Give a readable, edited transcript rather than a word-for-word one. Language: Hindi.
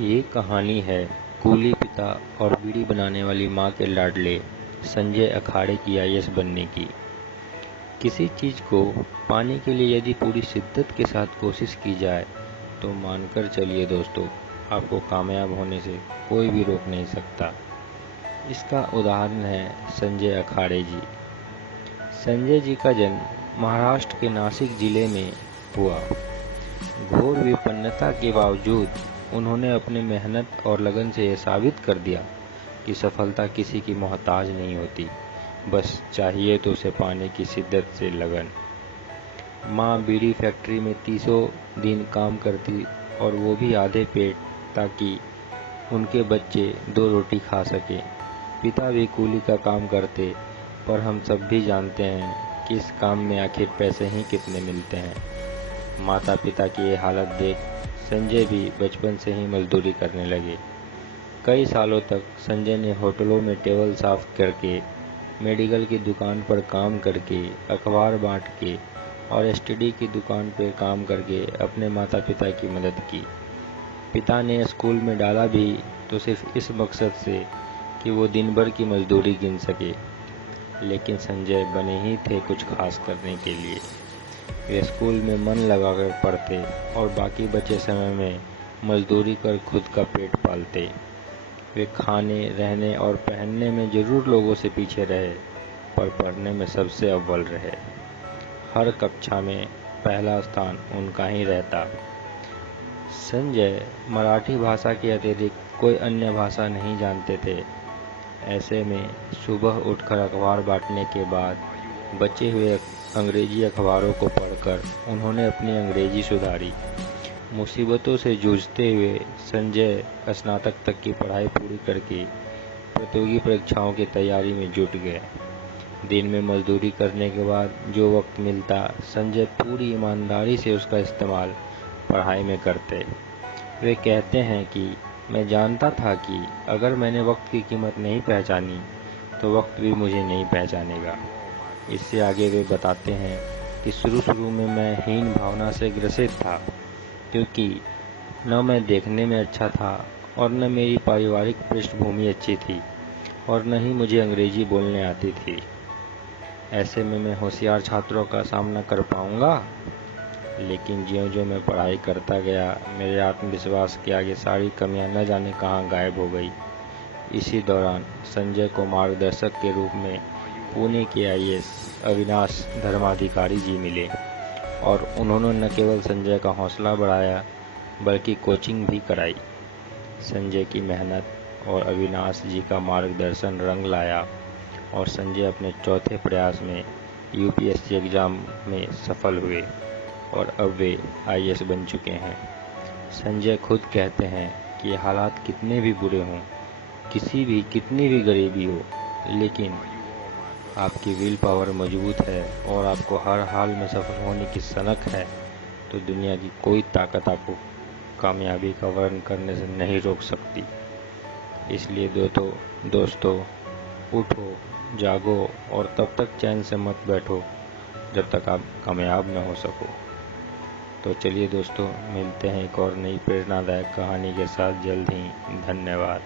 ये कहानी है कूली पिता और बीड़ी बनाने वाली माँ के लाडले संजय अखाड़े की आईएएस बनने की। किसी चीज़ को पाने के लिए यदि पूरी शिद्दत के साथ कोशिश की जाए तो मानकर चलिए दोस्तों, आपको कामयाब होने से कोई भी रोक नहीं सकता। इसका उदाहरण है संजय अखाड़े जी। संजय जी का जन्म महाराष्ट्र के नासिक जिले में हुआ। घोर विपन्नता के बावजूद उन्होंने अपने मेहनत और लगन से यह साबित कर दिया कि सफलता किसी की मोहताज नहीं होती, बस चाहिए तो उसे पाने की शिद्दत से लगन। माँ बीड़ी फैक्ट्री में 30 दिन काम करती और वो भी आधे पेट, ताकि उनके बच्चे 2 रोटी खा सकें। पिता भी कूली का काम करते, पर हम सब भी जानते हैं कि इस काम में आखिर पैसे ही कितने मिलते हैं। माता पिता की ये हालत देख संजय भी बचपन से ही मजदूरी करने लगे। कई सालों तक संजय ने होटलों में टेबल साफ करके, मेडिकल की दुकान पर काम करके, अखबार बांट के और एसटीडी की दुकान पर काम करके अपने माता पिता की मदद की। पिता ने स्कूल में डाला भी तो सिर्फ इस मकसद से कि वो दिन भर की मजदूरी गिन सके, लेकिन संजय बने ही थे कुछ खास करने के लिए। वे स्कूल में मन लगाकर पढ़ते और बाकी बचे समय में मजदूरी कर खुद का पेट पालते। वे खाने, रहने और पहनने में जरूर लोगों से पीछे रहे, पर पढ़ने में सबसे अव्वल रहे। हर कक्षा में पहला स्थान उनका ही रहता। संजय मराठी भाषा के अतिरिक्त कोई अन्य भाषा नहीं जानते थे। ऐसे में सुबह उठकर अखबार बांटने के बाद बचे हुए अंग्रेजी अखबारों को पढ़कर उन्होंने अपनी अंग्रेजी सुधारी। मुसीबतों से जूझते हुए संजय स्नातक तक की पढ़ाई पूरी करके प्रतियोगी परीक्षाओं की तैयारी में जुट गए। दिन में मजदूरी करने के बाद जो वक्त मिलता, संजय पूरी ईमानदारी से उसका इस्तेमाल पढ़ाई में करते। वे कहते हैं कि मैं जानता था कि अगर मैंने वक्त की कीमत नहीं पहचानी तो वक्त भी मुझे नहीं पहचानेगा। इससे आगे वे बताते हैं कि शुरू में मैं हीन भावना से ग्रसित था, क्योंकि न मैं देखने में अच्छा था और न मेरी पारिवारिक पृष्ठभूमि अच्छी थी और न ही मुझे अंग्रेजी बोलने आती थी। ऐसे में मैं होशियार छात्रों का सामना कर पाऊंगा। लेकिन ज्यों-ज्यों मैं पढ़ाई करता गया, मेरे आत्मविश्वास के आगे सारी कमियां न जाने कहां गायब हो गई। इसी दौरान संजय को मार्गदर्शक के रूप में पुणे के आईएएस अविनाश धर्माधिकारी जी मिले और उन्होंने न केवल संजय का हौसला बढ़ाया बल्कि कोचिंग भी कराई। संजय की मेहनत और अविनाश जी का मार्गदर्शन रंग लाया और संजय अपने चौथे प्रयास में यूपीएससी एग्जाम में सफल हुए और अब वे आईएएस बन चुके हैं। संजय खुद कहते हैं कि हालात कितने भी बुरे हों, कितनी भी गरीबी हो, लेकिन आपकी विल पावर मजबूत है और आपको हर हाल में सफल होने की सनक है, तो दुनिया की कोई ताकत आपको कामयाबी का वर्ण करने से नहीं रोक सकती। इसलिए दोस्तों, उठो, जागो और तब तक चैन से मत बैठो जब तक आप कामयाब न हो सको। तो चलिए दोस्तों, मिलते हैं एक और नई प्रेरणादायक कहानी के साथ जल्द ही। धन्यवाद।